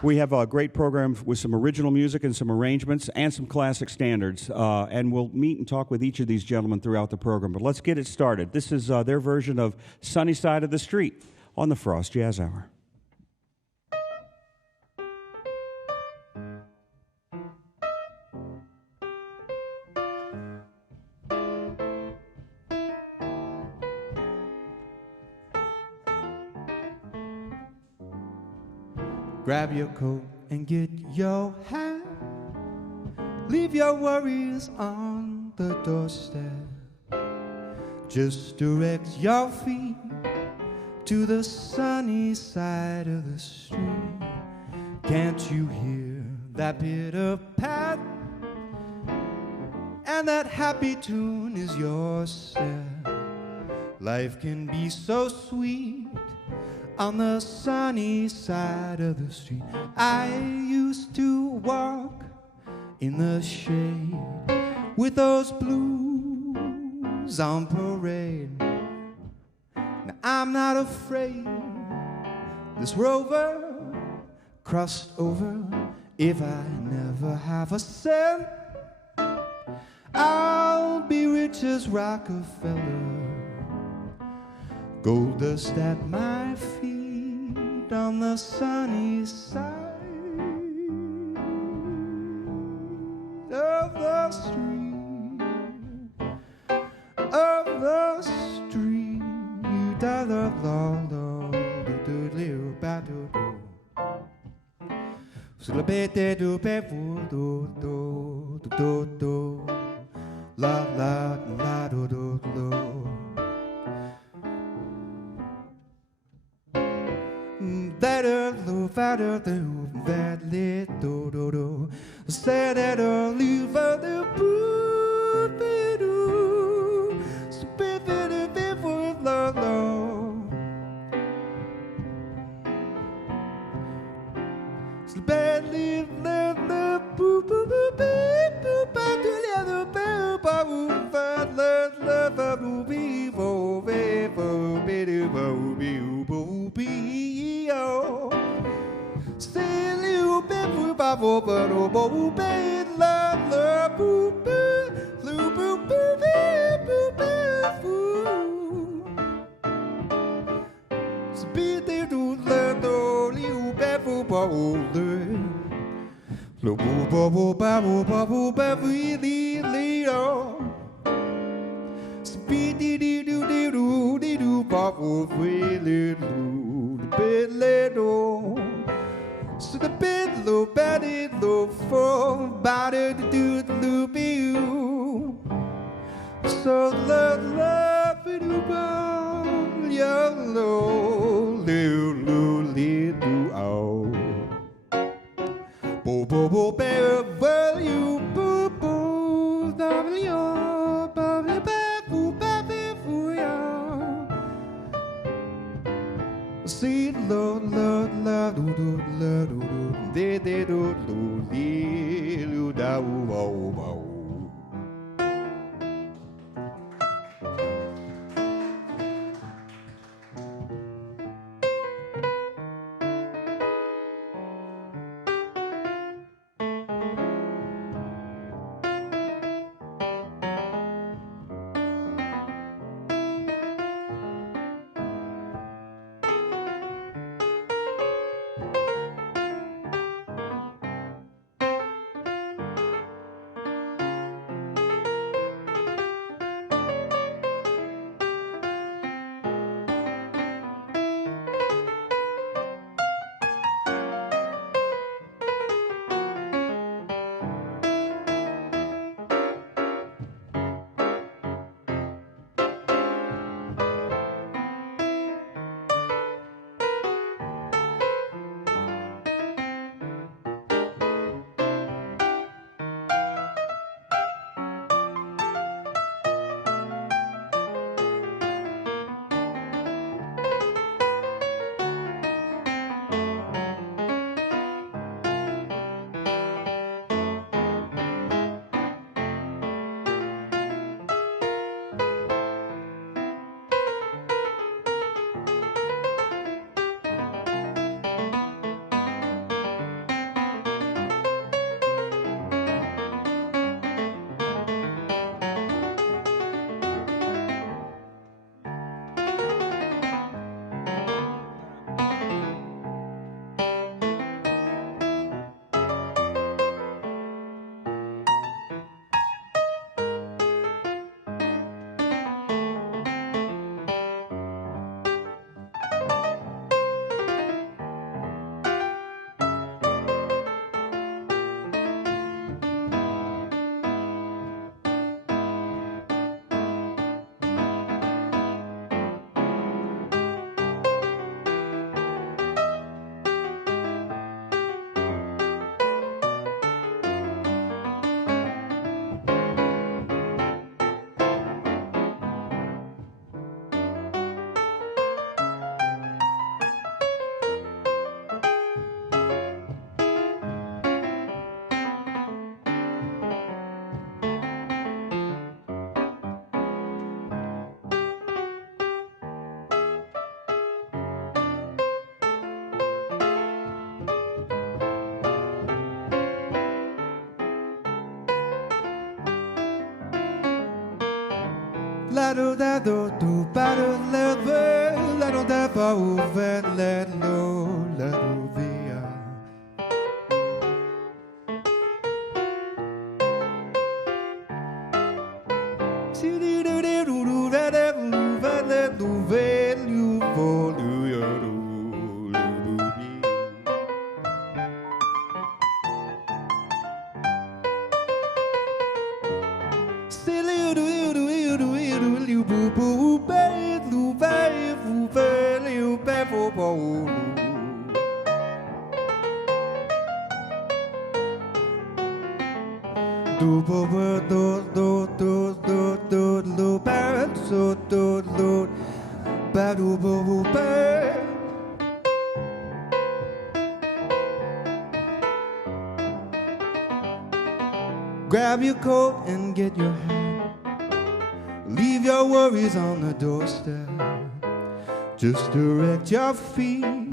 We have a great program with some original music and some arrangements and some classic standards. And we'll meet and talk with each of these gentlemen throughout the program. But let's get it started. This is their version of Sunny Side of the Street on the Frost Jazz Hour. Grab your coat and get your hat. Leave your worries on the doorstep. Just direct your feet to the sunny side of the street. Can't you hear that pitter pat? And that happy tune is your step. Life can be so sweet on the sunny side of the street. I used to walk in the shade with those blues on parade. Now I'm not afraid. This rover crossed over. If I never have a cent, I'll be rich as Rockefeller. Gold dust at my feet on the sunny side of the street, of the street. Da da da da do do ba do do. So la be de do be do do do do la la la do do do. Better do better do badly do do do. Say that leave the boo do. Spit the before the low. So badly the boo boo boo boo boo the boo boo bad the boo bee boo bee boo bee boo bee boo bee. Still you been babo babo babo be la la boo boo boo boo boo boo. Speed they do la do you babo babo le. Lo boo babo babo babo babo li li. Speed di di do babo we li do be le do. So the bed low, body low, for body to do the loopy you. So love it about your low, little do out. Bo bo bo bear, well you boo boo, W, bubbly back, boo baby for ya. See love, love, do do de de do do li lu da wo wo. La do da do do ba do la ve la do da ba u ve la do la do via. Si di do de do do da da do va la do ve lu vo lu ya do lu bu bi. Si li do you do you do you do lu bu bu be lu ve vu ve lu be vo bo lu. Do bo bo do do do do do do ba so do do ba do bo bo ba. Grab your coat and get your hat. Leave your worries on the doorstep. Just direct your feet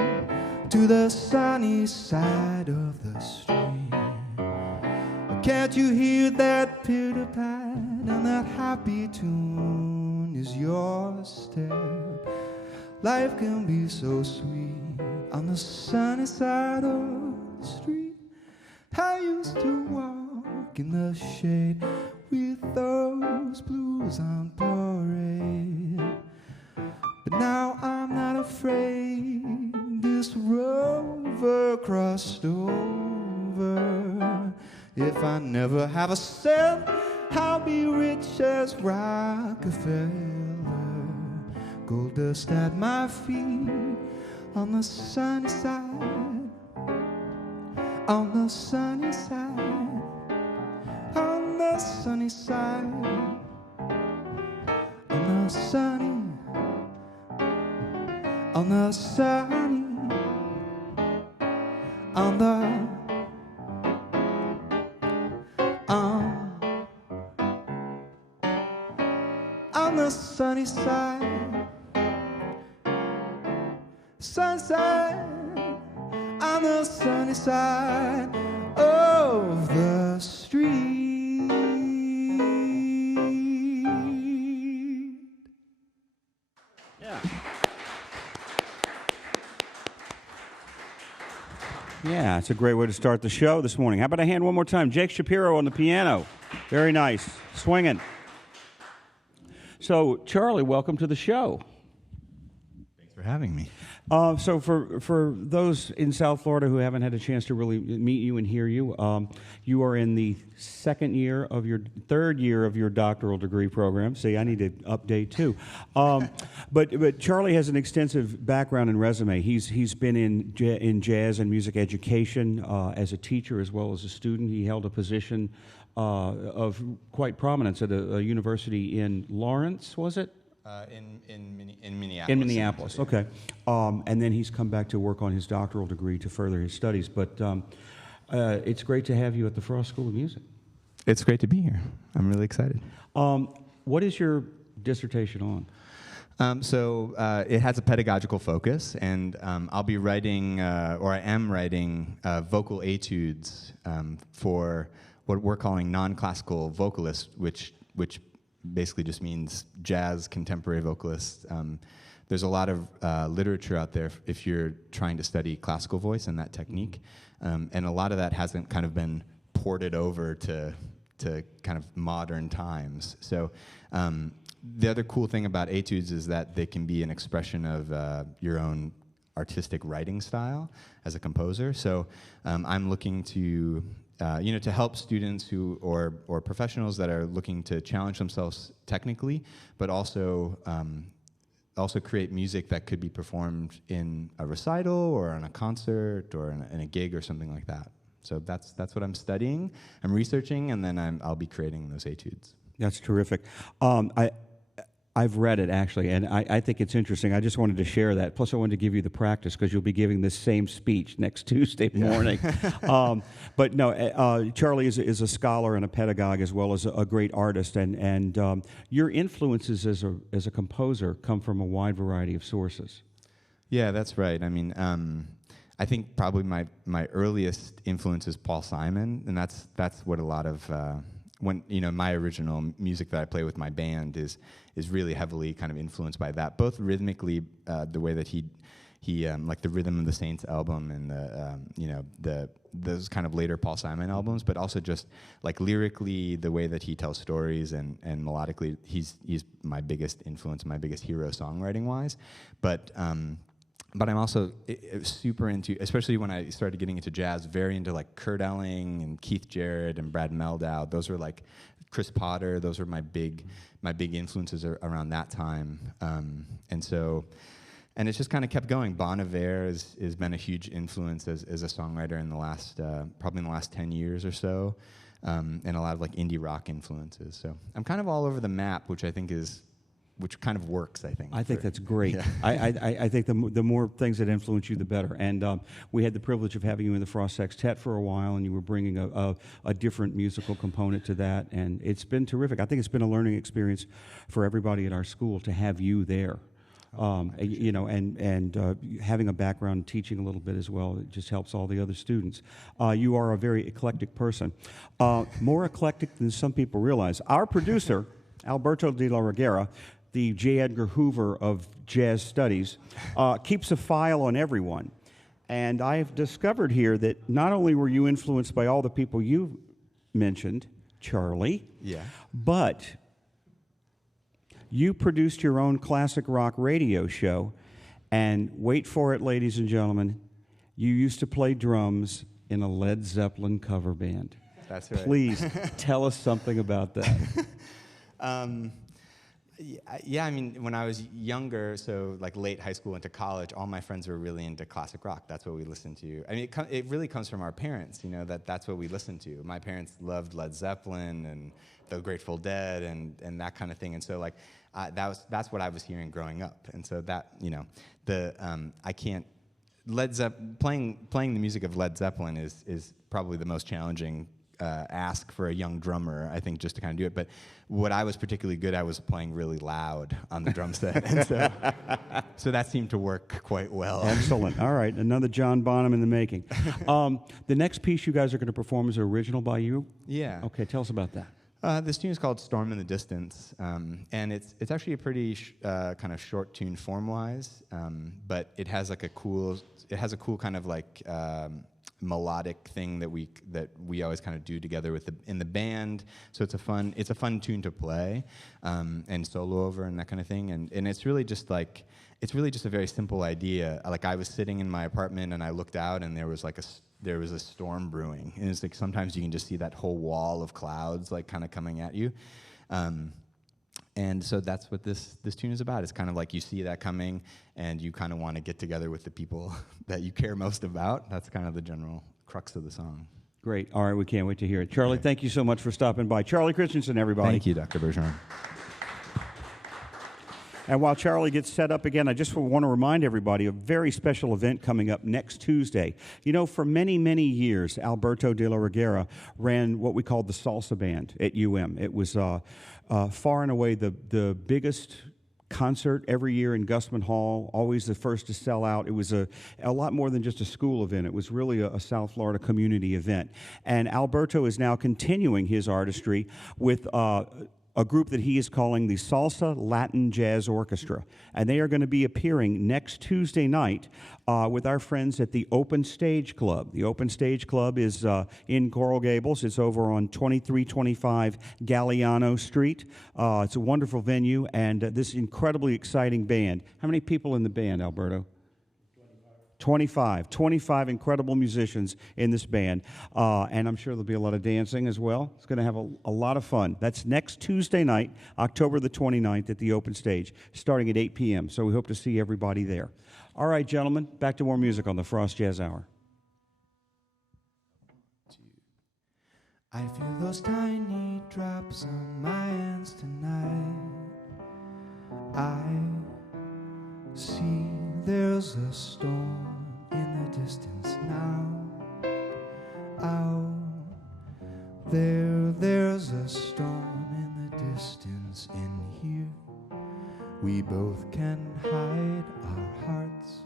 to the sunny side of the street. Can't you hear that pitter-pat? And that happy tune is your step. Life can be so sweet on the sunny side of the street. I used to walk in the shade with those blues on parade. But now I'm not afraid. This rover crossed over. If I never have a cent, I'll be rich as Rockefeller. Gold dust at my feet on the sunny side, on the sunny side, on the sunny side, on the sunny, on the sunny, on the on the sunny side, sunset, on the sunny side of the street. Yeah. Yeah, it's a great way to start the show this morning. How about a hand one more time? Jake Shapiro on the piano. Very nice. Swinging. So, Charlie, welcome to the show. Thanks for having me. So for those in South Florida who haven't had a chance to really meet you and hear you, you are in the third year of your doctoral degree program. See, I need to update too. But Charlie has an extensive background and resume. He's been in jazz and music education as a teacher as well as a student. He held a position of quite prominence at a university in Lawrence, was it? In Minneapolis. In Minneapolis, okay. And then he's come back to work on his doctoral degree to further his studies. But it's great to have you at the Frost School of Music. It's great to be here. I'm really excited. What is your dissertation on? So it has a pedagogical focus, and I'll be writing, or I am writing, vocal etudes for what we're calling non-classical vocalists, which basically just means jazz contemporary vocalists. There's a lot of literature out there if you're trying to study classical voice and that technique, and a lot of that hasn't kind of been ported over to kind of modern times. So the other cool thing about etudes is that they can be an expression of your own artistic writing style as a composer. So I'm looking to to help students or professionals that are looking to challenge themselves technically, but also create music that could be performed in a recital or on a concert or in a gig or something like that. So that's what I'm studying. I'm researching, and then I'll be creating those etudes. That's terrific. I've read it, actually, and I think it's interesting. I just wanted to share that. Plus, I wanted to give you the practice because you'll be giving this same speech next Tuesday morning. But no, Charlie is a scholar and a pedagogue as well as a great artist, and your influences as a composer come from a wide variety of sources. Yeah, that's right. I mean, I think probably my earliest influence is Paul Simon, and that's what a lot of when my original music that I play with my band is really heavily kind of influenced by that, both rhythmically, the way that he like the Rhythm of the Saints album and those kind of later Paul Simon albums, but also just like lyrically, the way that he tells stories, and melodically, he's my biggest influence, my biggest hero songwriting wise. But I'm also super into, especially when I started getting into jazz, very into like Kurt Elling and Keith Jarrett and Brad Mehldau. Those are like Chris Potter. Those are my big influences around that time. And it's just kind of kept going. Bon Iver has been a huge influence as a songwriter in the last, probably in the last 10 years or so, and a lot of like indie rock influences. So I'm kind of all over the map, which kind of works, I think. I think that's great. Yeah. I think the more things that influence you, the better. And we had the privilege of having you in the Frost Sextet for a while, and you were bringing a different musical component to that, and it's been terrific. I think it's been a learning experience for everybody at our school to have you there. Having a background teaching a little bit as well, it just helps all the other students. You are a very eclectic person, more eclectic than some people realize. Our producer, Alberto de la Reguera, the J. Edgar Hoover of jazz studies, keeps a file on everyone. And I've discovered here that not only were you influenced by all the people you mentioned, Charlie, but you produced your own classic rock radio show, and wait for it, ladies and gentlemen, you used to play drums in a Led Zeppelin cover band. That's right. Please tell us something about that. Yeah, I mean, when I was younger, so like late high school into college, all my friends were really into classic rock. That's what we listened to. I mean, it really comes from our parents, that's what we listened to. My parents loved Led Zeppelin and the Grateful Dead and that kind of thing. And so like that's what I was hearing growing up. And so that, I can't, playing the music of Led Zeppelin is probably the most challenging ask for a young drummer, I think, just to kind of do it. But what I was particularly good at was playing really loud on the drum set. And so that seemed to work quite well. Excellent. All right, another John Bonham in the making. The next piece you guys are going to perform is original by you? Yeah. Okay, tell us about that. This tune is called Storm in the Distance, and it's actually a pretty kind of short tune form-wise, but it has like a cool kind of like melodic thing that we always kind of do together in the band. So it's a fun tune to play and solo over and that kind of thing. And it's really just a very simple idea. Like I was sitting in my apartment and I looked out and there was a storm brewing, and it's like sometimes you can just see that whole wall of clouds like kind of coming at you. And so that's what this tune is about. It's kind of like you see that coming, and you kind of want to get together with the people that you care most about. That's kind of the general crux of the song. Great. All right, we can't wait to hear it. Charlie, thank you so much for stopping by. Charlie Christensen, everybody. Thank you, Dr. Bergeron. And while Charlie gets set up again, I just want to remind everybody of a very special event coming up next Tuesday. For many, many years, Alberto de la Reguera ran what we called the Salsa Band at UM. It was far and away the biggest concert every year in Gustman Hall, always the first to sell out. It was a lot more than just a school event. It was really a South Florida community event. And Alberto is now continuing his artistry with a group that he is calling the Salsa Latin Jazz Orchestra. And they are going to be appearing next Tuesday night with our friends at the Open Stage Club. The Open Stage Club is in Coral Gables. It's over on 2325 Galliano Street. It's a wonderful venue, and this incredibly exciting band. How many people in the band, Alberto? 25 incredible musicians in this band, and I'm sure there'll be a lot of dancing as well. It's going to have a lot of fun. That's next Tuesday night, October the 29th at the Open Stage, starting at 8 p.m., so we hope to see everybody there. All right, gentlemen, back to more music on the Frost Jazz Hour. I feel those tiny drops on my hands tonight. I see there's a storm in the distance now. Out there's a storm in the distance. In here, we both can hide our hearts.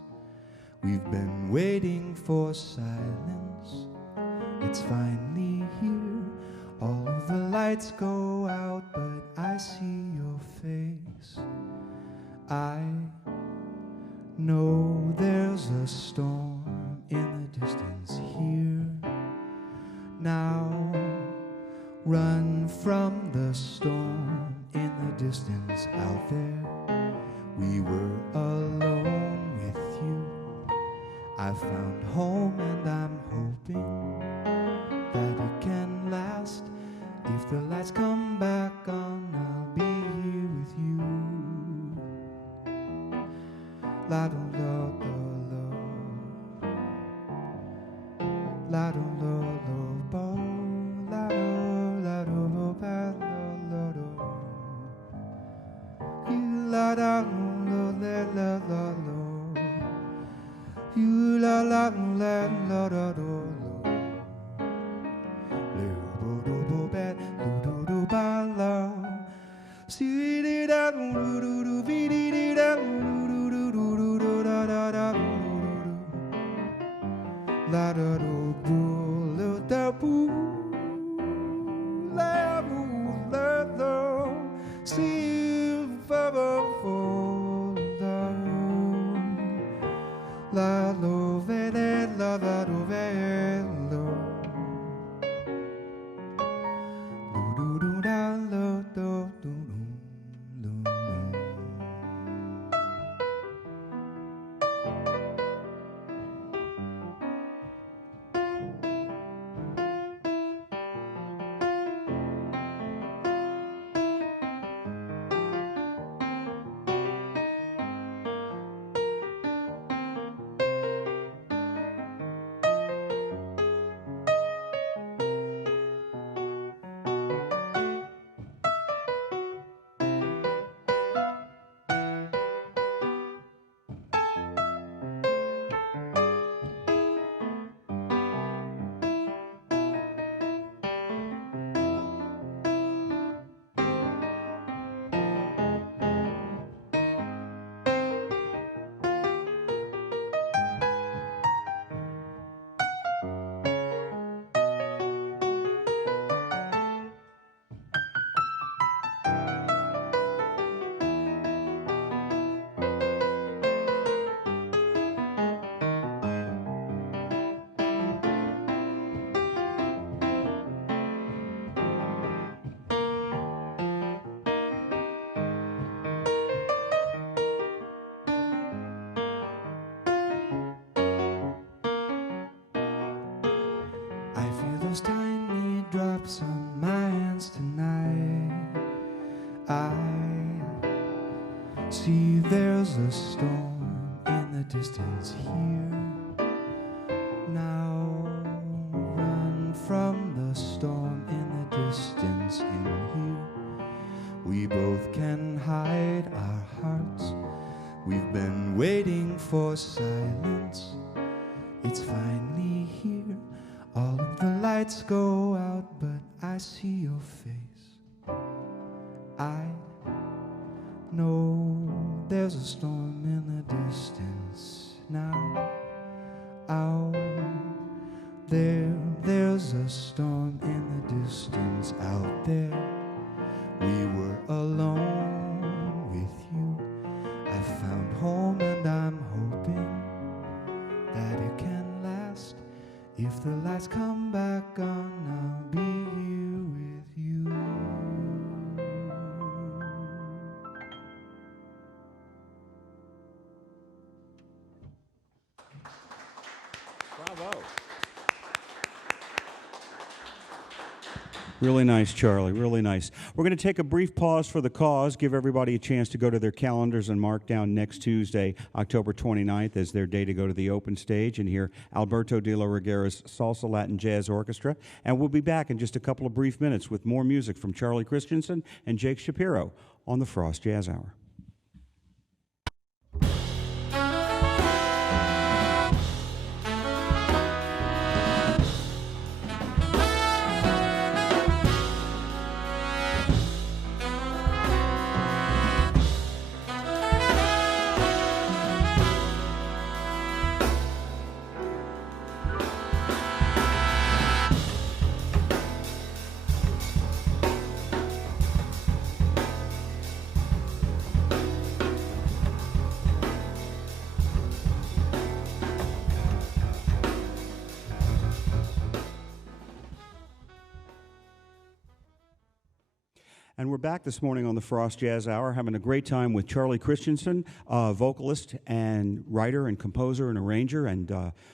We've been waiting for silence. It's finally here. All of the lights lights go out, but I see your face. I know there's a storm in the distance here. Now run from the storm in the distance out there. We were alone with you. I found home and I'm hoping that it can last. If the lights come back on, I'll be here with you. La do lo lo lo, la do lo lo bo, la do lo ba lo do, you la da lo la lo, you la la lo do lo. La da do boo lo da boo la boo la do see fa ba fo da la lo ve le la va do ve lo do do da lo do do do. Those tiny drops on my hands tonight. I see there's a storm in the distance here. Now run from the storm in the distance in here. We both can hide our hearts. We've been waiting for silence. It's finally here. All of the lights go out, but I see your face. I know there's a storm in the distance now. Out there, there's a storm in the distance out there. We were alone with you. I found home and I'm hoping that it can last. If the lights come back on, I'll be here with you. Bravo. Really nice, Charlie, really nice. We're going to take a brief pause for the cause, give everybody a chance to go to their calendars and mark down next Tuesday, October 29th, as their day to go to the open stage and hear Alberto de la Reguera's Salsa Latin Jazz Orchestra. And we'll be back in just a couple of brief minutes with more music from Charlie Christensen and Jake Shapiro on the Frost Jazz Hour. And we're back this morning on the Frost Jazz Hour, having a great time with Charlie Christensen, vocalist and writer and composer and arranger and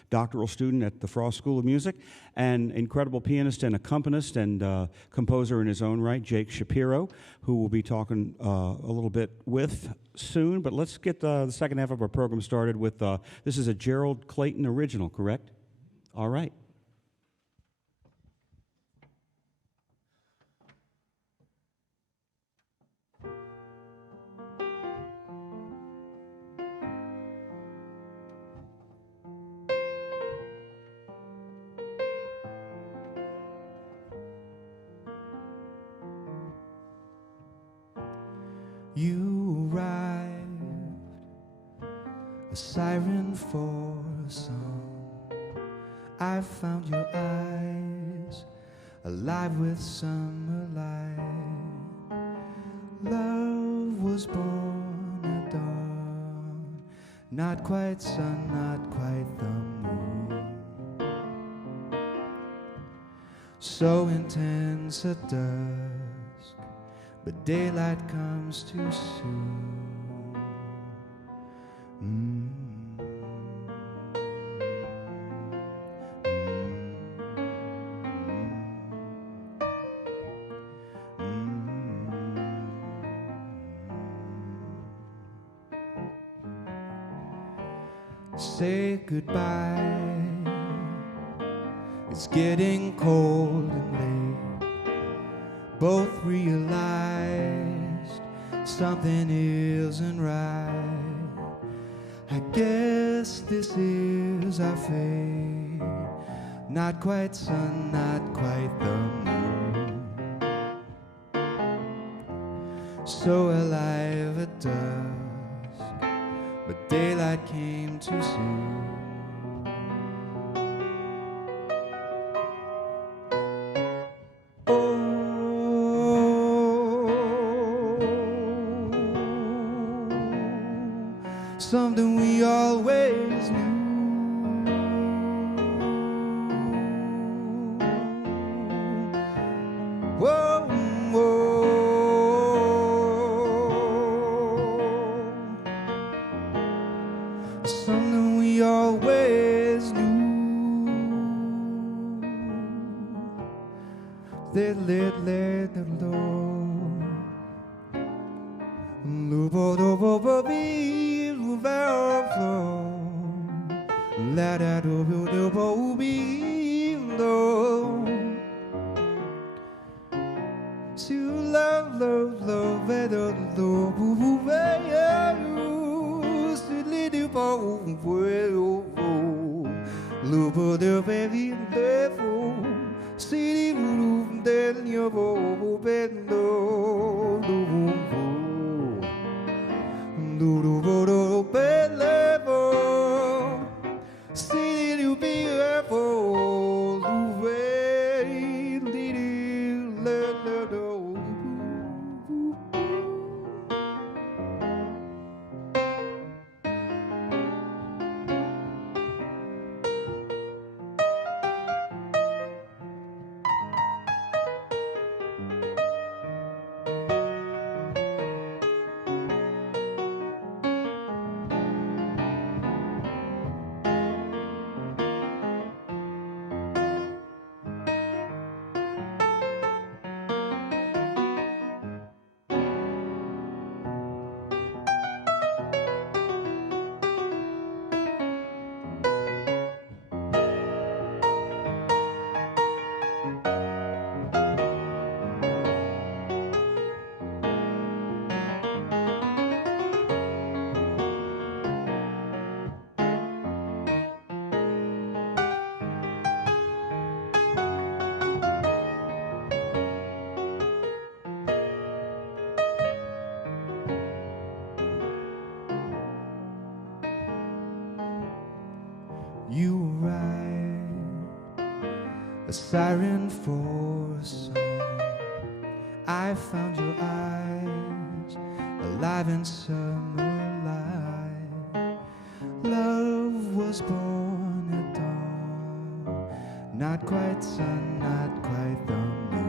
doctoral student at the Frost School of Music, and incredible pianist and accompanist and composer in his own right, Jake Shapiro, who we'll be talking a little bit with soon. But let's get the second half of our program started with, this is a Gerald Clayton original, correct? All right. You arrived, a siren for a song. I found your eyes, alive with summer light. Love was born at dawn, not quite sun, not quite the moon. So intense at dusk, but daylight comes too soon. Say goodbye, it's getting cold and late. Both realized something isn't right. I guess this is our fate. Not quite sun, not quite the moon. So alive at dusk, but daylight came too soon. Something we always knew. Whoa, whoa. Something we always knew. Let the Lord. La da do do do bo be low. To love, love, love, do do boo boo you. Silly do bo bo. Lupo do baby level. Silly room del yo bo bendo. Do bo do do bo do belevo. See you beautiful the way You arrived, a siren for a song. I found your eyes, alive in summer light. Love was born at dawn, not quite sun, not quite the moon.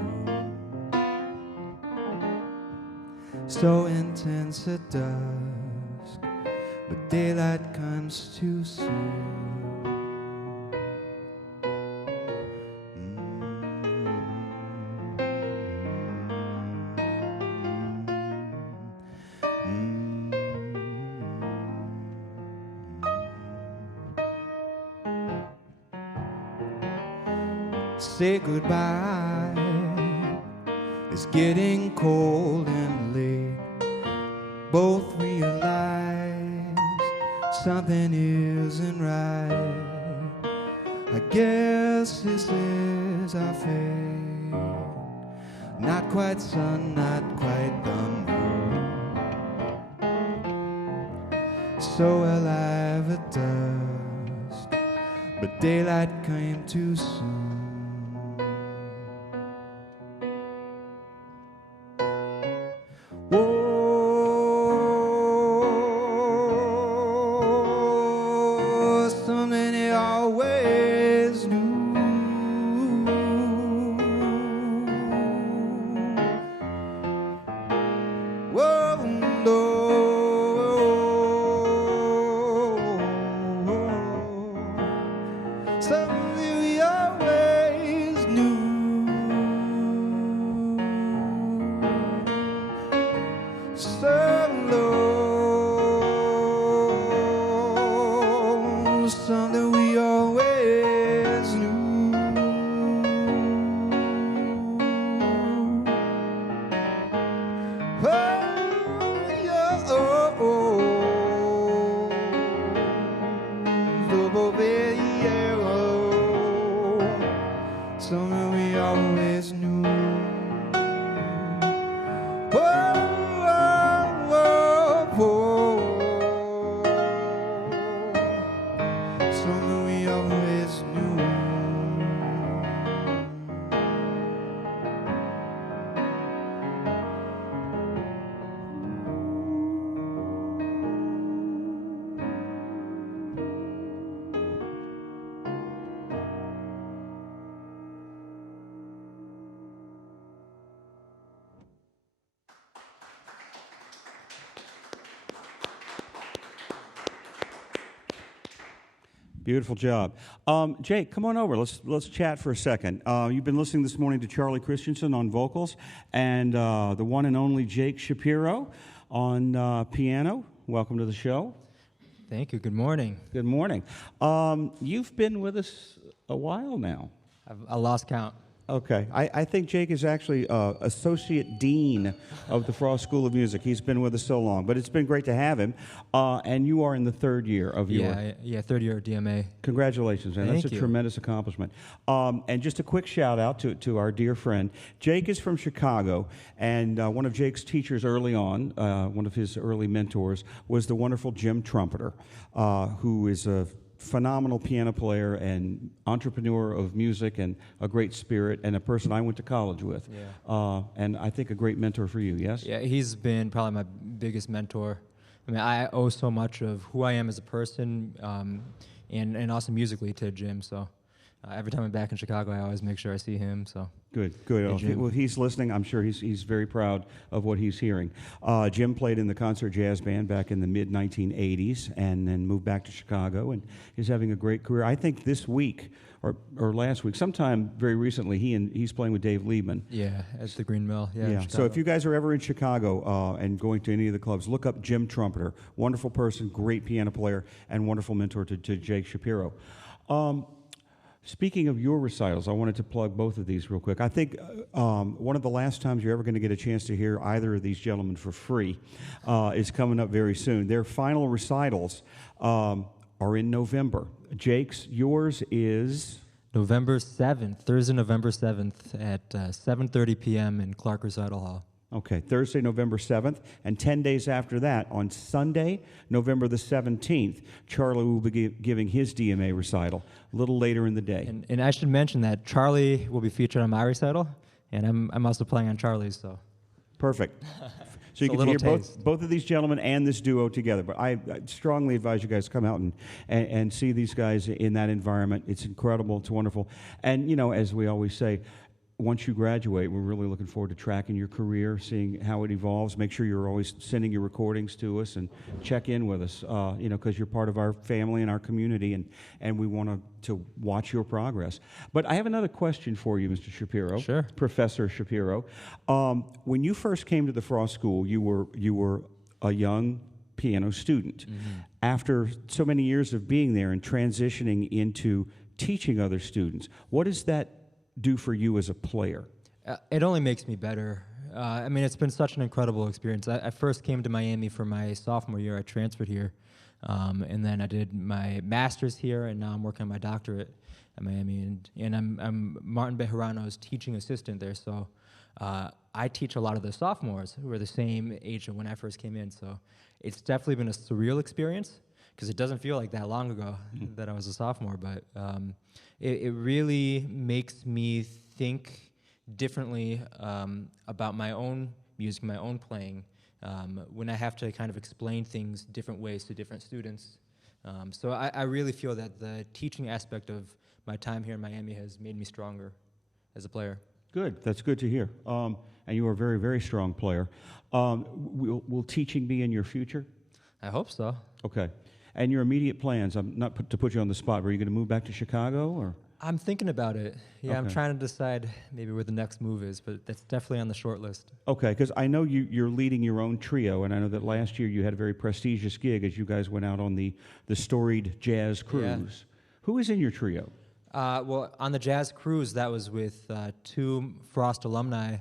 so intense at dusk, but daylight comes too soon. Say goodbye. It's getting cold and late. Both realize something isn't right. I guess this is our fate. Not quite sun, not quite the moon. So alive at dusk, but daylight came too soon. Whoa, something he always knew. Whoa, no. Something we always knew. So low, something we always knew. Oh, yeah, oh, oh. Yeah, oh. Something we always knew. Something we always knew. Beautiful job. Jake, come on over. Let's chat for a second. You've been listening this morning to Charlie Christensen on vocals and the one and only Jake Shapiro on piano. Welcome to the show. Thank you. Good morning. Good morning. You've been with us a while now. I lost count. Okay. I think Jake is actually Associate Dean of the Frost School of Music. He's been with us so long, but it's been great to have him. And you are in the third year of your... third year of DMA. Congratulations, man. Thank That's a you. tremendous accomplishment. And just a quick shout out to our dear friend. Jake is from Chicago, and one of Jake's teachers early on, one of his early mentors, was the wonderful Jim Trumpeter, who is a phenomenal piano player and entrepreneur of music and a great spirit and a person I went to college with. Yeah. And I think a great mentor for you, yes? Yeah, he's been probably my biggest mentor. I mean, I owe so much of who I am as a person and also musically to Jim. So every time I'm back in Chicago, I always make sure I see him. So Good. Hey, Jim. Well, he's listening. I'm sure he's very proud of what he's hearing. Jim played in the concert jazz band back in the mid-1980s and then moved back to Chicago and is having a great career. I think this week or last week, sometime very recently, he's playing with Dave Liebman. yeah, at the Green Mill. Yeah. in So Chicago. if you guys are ever in Chicago and going to any of the clubs, look up Jim Trumpeter. Wonderful person, great piano player, and wonderful mentor to Jake Shapiro. Speaking of your recitals, I wanted to plug both of these real quick. I think one of the last times you're ever going to get a chance to hear either of these gentlemen for free is coming up very soon. Their final recitals are in November. Jake's, yours is... November 7th, Thursday, November 7th at 7:30 p.m. in Clark Recital Hall. Okay, Thursday, November 7th, and 10 days after that, on Sunday, November the 17th, Charlie will be giving his DMA recital a little later in the day. And I should mention that Charlie will be featured on my recital, and I'm also playing on Charlie's. So Perfect. So you It's a can hear little taste. both of these gentlemen and this duo together. But I strongly advise you guys to come out and see these guys in that environment. It's incredible. It's wonderful. And, you know, as we always say, once you graduate, we're really looking forward to tracking your career, seeing how it evolves. Make sure you're always sending your recordings to us and check in with us, because you're part of our family and our community, and we want to watch your progress. But I have another question for you, Mr. Shapiro. Sure. Professor Shapiro. When you first came to the Frost School, you were a young piano student. Mm-hmm. After so many years of being there and transitioning into teaching other students, what does that do for you as a player? It only makes me better. I mean, it's been such an incredible experience. I first came to Miami for my sophomore year. I transferred here, and then I did my master's here, and now I'm working on my doctorate at Miami. And I'm Martin Bejarano's teaching assistant there, so I teach a lot of the sophomores who are the same age of when I first came in. So it's definitely been a surreal experience, because it doesn't feel like that long ago that I was a sophomore, but it really makes me think differently about my own music, my own playing, when I have to kind of explain things different ways to different students. So I really feel that the teaching aspect of my time here in Miami has made me stronger as a player. Good. That's good to hear. And you are a very, very strong player. Will teaching be in your future? I hope so. Okay. And your immediate plans, I'm not to put you on the spot, but are you going to move back to Chicago, or? I'm thinking about it. Yeah, okay. I'm trying to decide maybe where the next move is, but that's definitely on the short list. Okay, because I know you're leading your own trio, and I know that last year you had a very prestigious gig as you guys went out on the storied jazz cruise. Yeah. Who is in your trio? Well, on the jazz cruise, that was with two Frost alumni.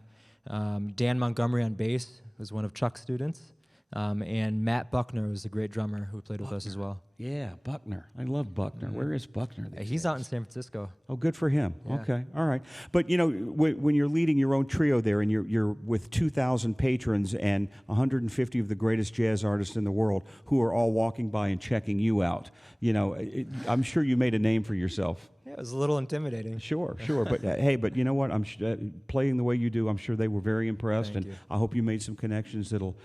Dan Montgomery on bass, who's one of Chuck's students. And Matt Buckner was a great drummer who played with us as well. Yeah, Buckner. I love Buckner. Where is Buckner? He's out in San Francisco. Oh, good for him. Yeah. Okay, all right. But you know, when you're leading your own trio there, and you're with 2,000 patrons and 150 of the greatest jazz artists in the world, who are all walking by and checking you out, you know, I'm sure you made a name for yourself. Yeah, it was a little intimidating. Sure. But hey, but you know what? I'm playing the way you do. I'm sure they were very impressed, Thank and you. I hope you made some connections that'll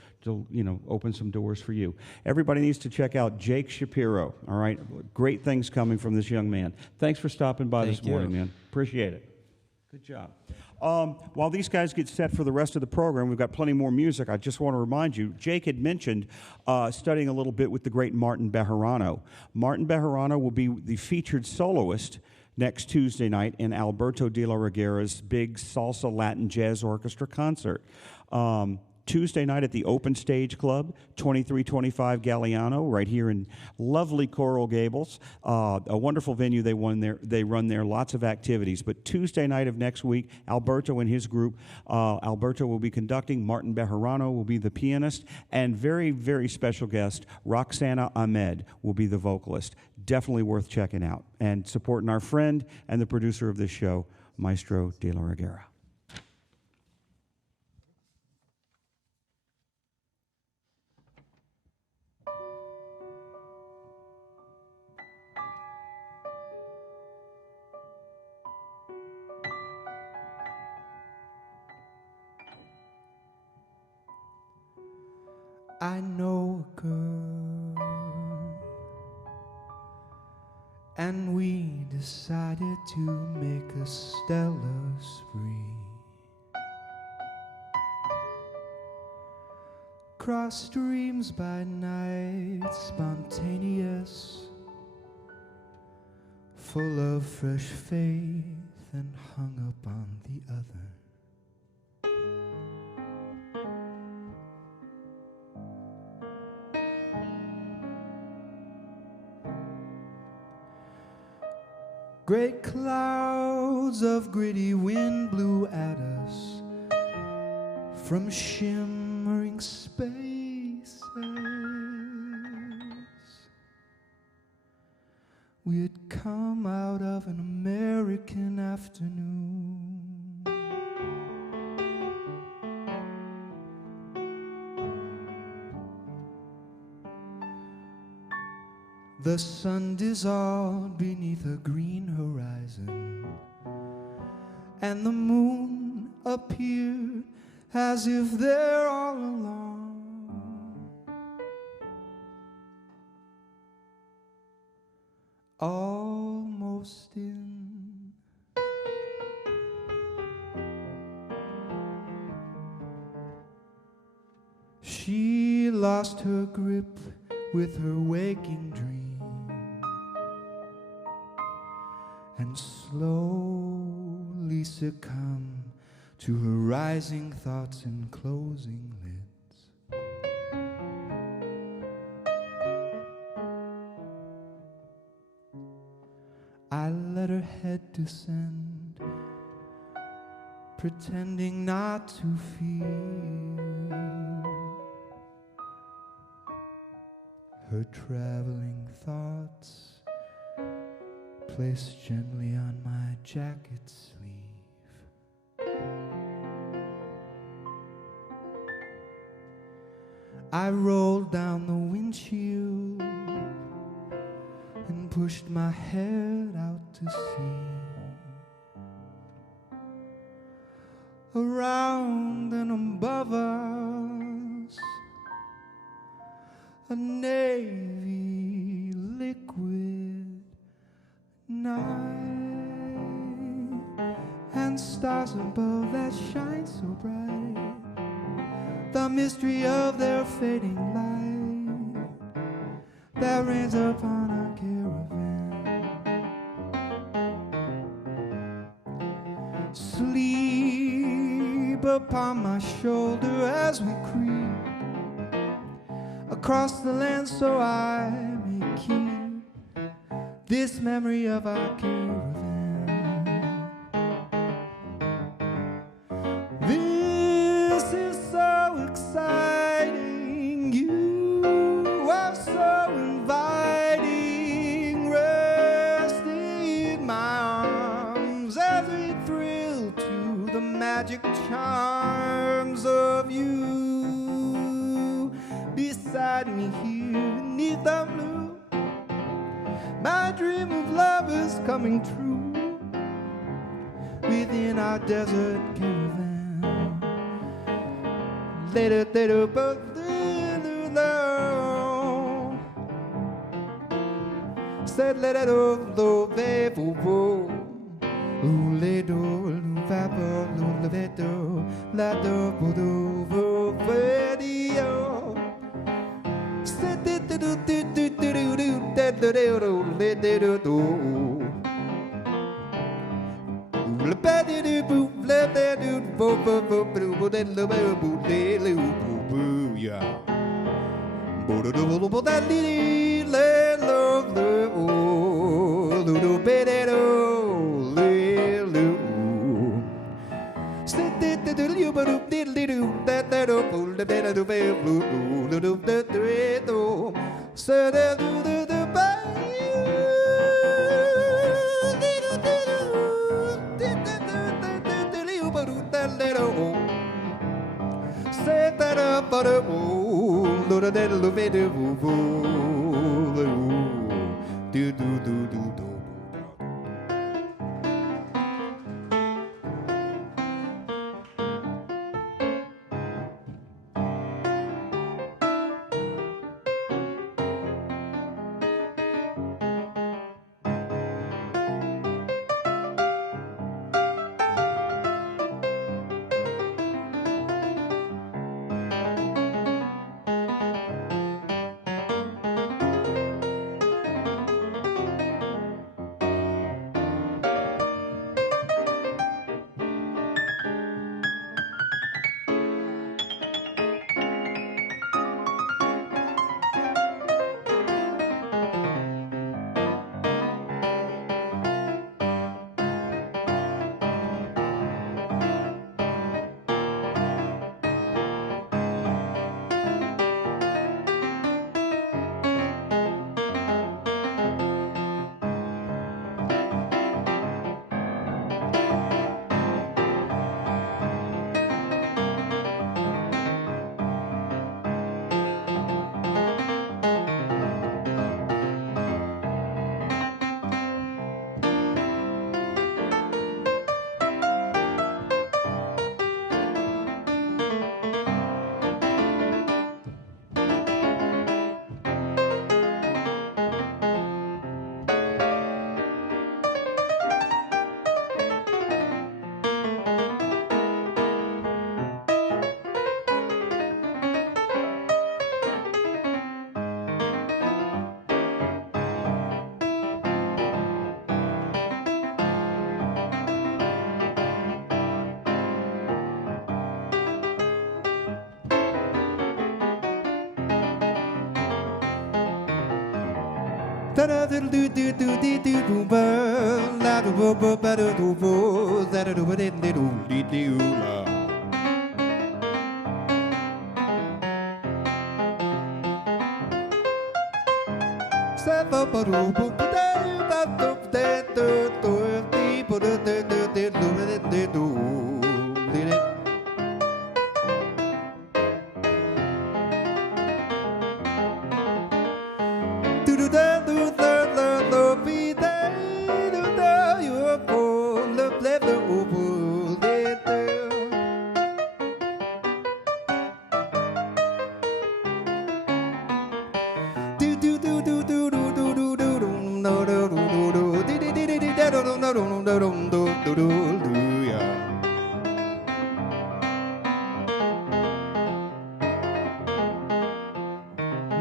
open some doors for you. Everybody needs to check out Jake Shapiro. All right, great things coming from this young man. Thanks for stopping by this morning, man. Appreciate it. Good job. While these guys get set for the rest of the program, we've got plenty more music. I just want to remind you, Jake had mentioned studying a little bit with the great Martin Bejarano. Martin Bejarano will be the featured soloist next Tuesday night in Alberto de la Reguera's big Salsa Latin Jazz Orchestra concert. Tuesday night at the Open Stage Club, 2325 Galliano, right here in lovely Coral Gables. A wonderful venue they run there, lots of activities. But Tuesday night of next week, Alberto and his group, Alberto will be conducting, Martin Bejarano will be the pianist, and very, very special guest, Roxana Ahmed will be the vocalist. Definitely worth checking out and supporting our friend and the producer of this show, Maestro de la Reguera. I know a girl, and we decided to make a stellar spree. Cross streams by night, spontaneous, full of fresh faith, and hung up on the other. Great clouds of gritty wind blew at us from shimmering spaces. We had come out of an American afternoon. The sun dissolved beneath a green horizon, and the moon appeared as if there all along. Almost in She lost her grip with her waking dream and slowly succumbed to her rising thoughts and closing lids. I let her head descend, pretending not to feel her traveling thoughts, placed gently on my jacket sleeve. I rolled down the windshield and pushed my head out to sea. Around and above us, a navy liquid night, and stars above that shine so bright, the mystery of their fading light that rains upon our caravan. Sleep upon my shoulder as we creep across the land, so I may keep this memory of our caravan. This is so exciting, you are so inviting. Rest in my arms as we thrill to the magic charms of you. Beside me here beneath the blue, my dream of love is coming true within our desert caravan. Later, later, but said let it all do baby boo. Le do va bo le vedo la do bo do vo video. Said do do do do do do do do do le do do. Le badi do boo le do bo bo bo bo de le bo de le boo ya. Bo do do bo da li le lo le o do do be de do.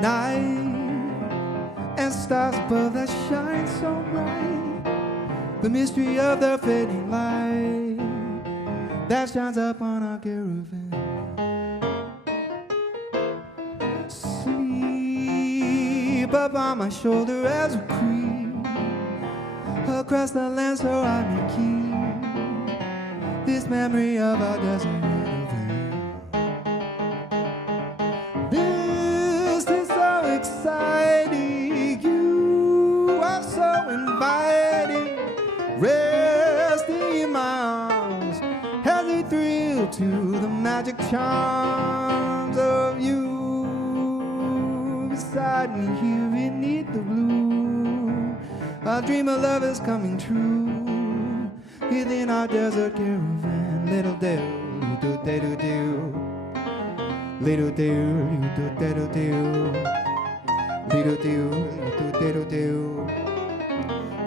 Night and stars above that shine so bright, the mystery of the fading light that shines upon our caravan. Sleep upon my shoulder as we creep across the land so I may keep this memory of our desert interview. This is so exciting, you are so inviting, resting in my arms as we thrill to the magic charms of you. Beside me here beneath the blue, our dream of love is coming true within our desert caravan. Little do do do do do, little do do do do do, little do do do do,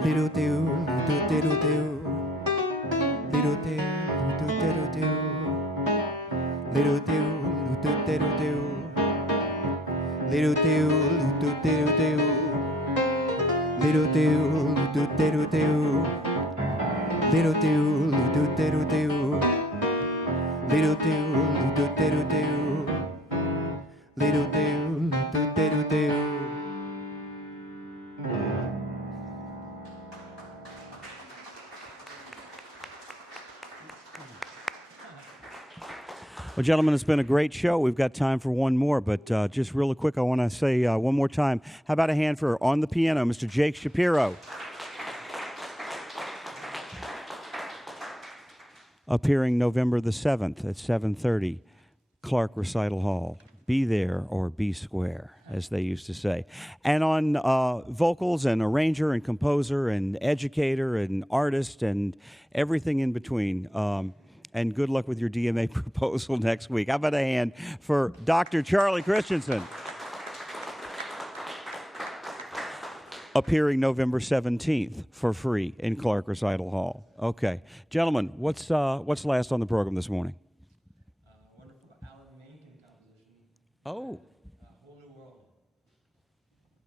little do do do do, little do do do do, little do do do do, little do do do do, little do do do do, little do do do do, little do do do do, little do do do do. Well, gentlemen, it's been a great show. We've got time for one more, but just really quick, I want to say one more time, how about a hand for, on the piano, Mr. Jake Shapiro. Appearing November the 7th at 7:30, Clark Recital Hall. Be there or be square, as they used to say. And on vocals and arranger and composer and educator and artist and everything in between. And good luck with your DMA proposal next week. How about a hand for Dr. Charlie Christensen? Appearing November 17th for free in Clark Recital Hall. Okay. Gentlemen, what's last on the program this morning? Wonderful Alan Menken composition. Oh. Whole New World.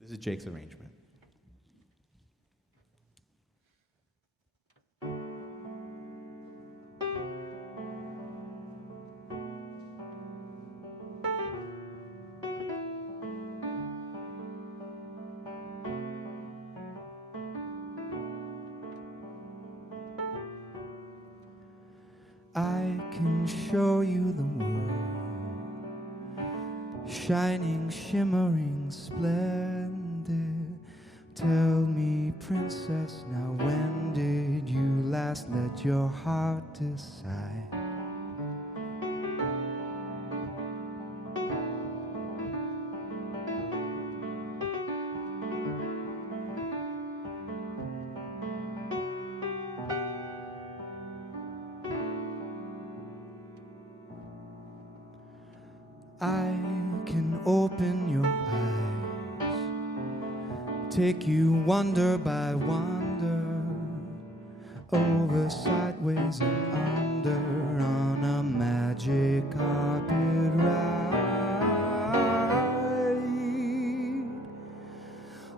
This is Jake's arrangement. I can show you the world, shining, shimmering, splendid. Tell me, princess, now when did you last let your heart decide? I can open your eyes, take you wonder by wonder, over, sideways, and under, on a magic carpet ride.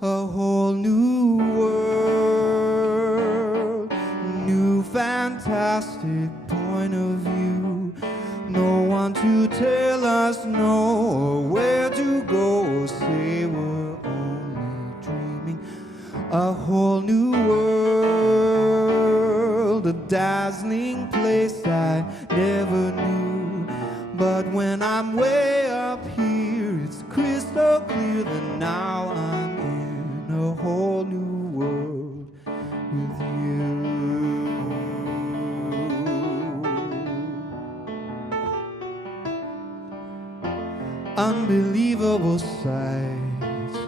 A whole new world, new fantastic point of view. No one to tell us no or where to go. Say we're only dreaming a whole new world, a dazzling place I never knew. But when I'm way up here, it's crystal clear that now I'm in a whole new world with you. Unbelievable sights,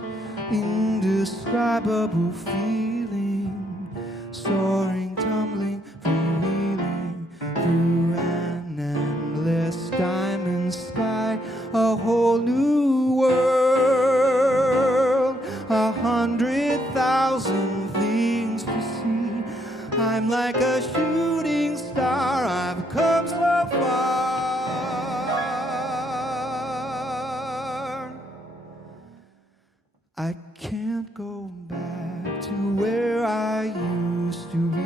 indescribable feeling, soaring, tumbling, freewheeling through an endless diamond sky, a whole new world, 100,000 things to see. I'm like a shooting star, I've come so far. I can't go back to where I used to be.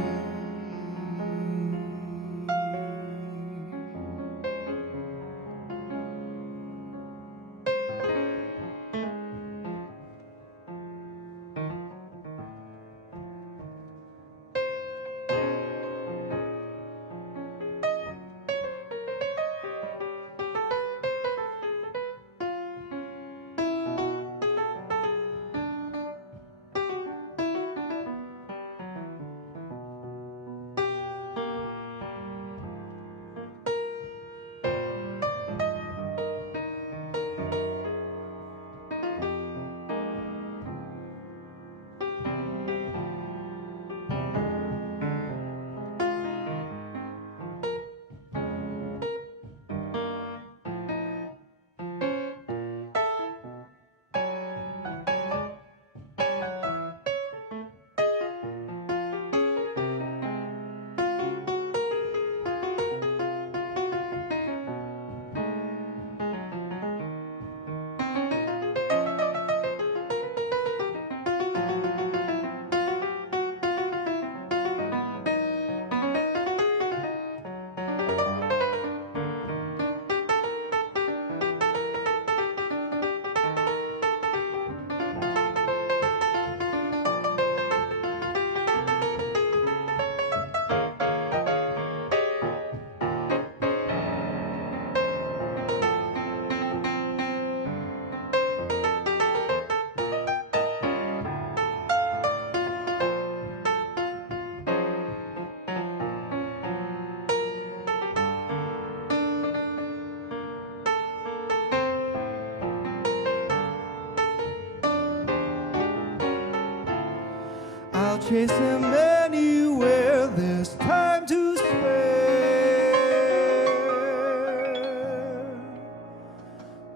I'll chase him anywhere, there's time to spare.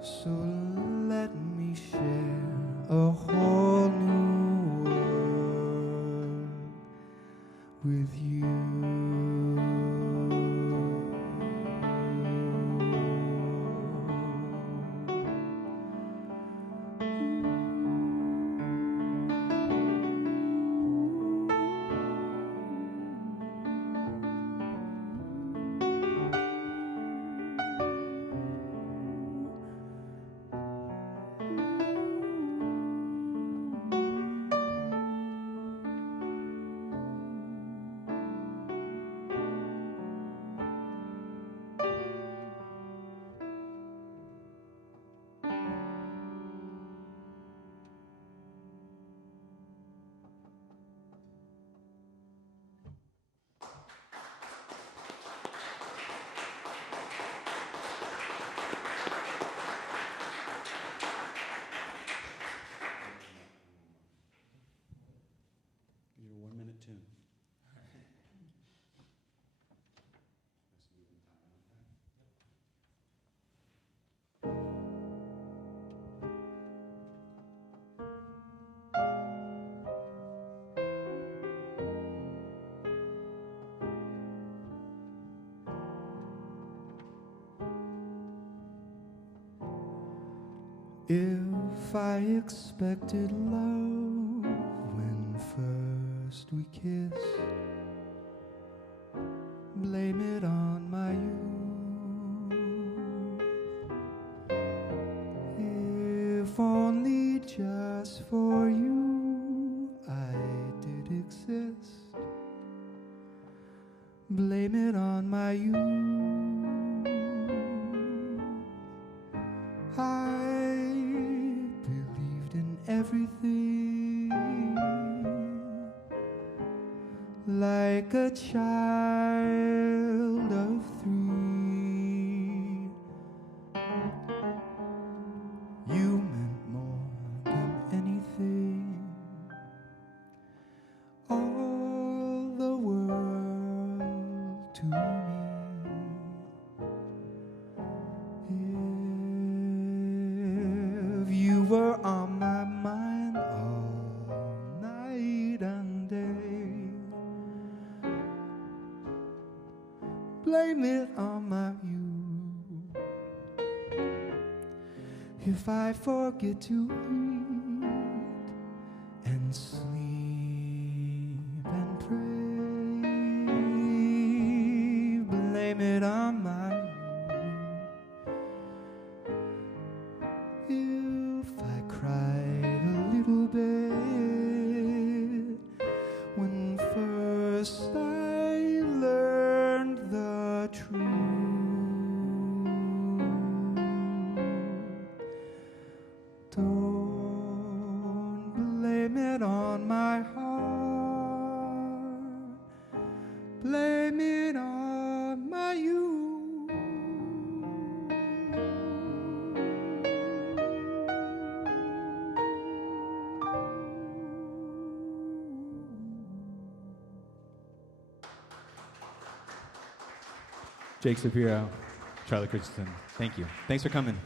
So let me share a whole new world with you. Your 1 minute tune. If I expected love when first we kissed, blame it on my youth. If only just for you I it on my youth. I believed in everything like a child of 3. You meant more than anything. All the world to me. If you were on my mind all night and day, blame it on my youth. If I forget to eat and sleep and pray, blame it on my youth. If I cried a little bit when first I learned the truth, don't blame it on my heart, blame it on my youth. Jake Shapiro, Charlie Christensen, thank you. Thanks for coming.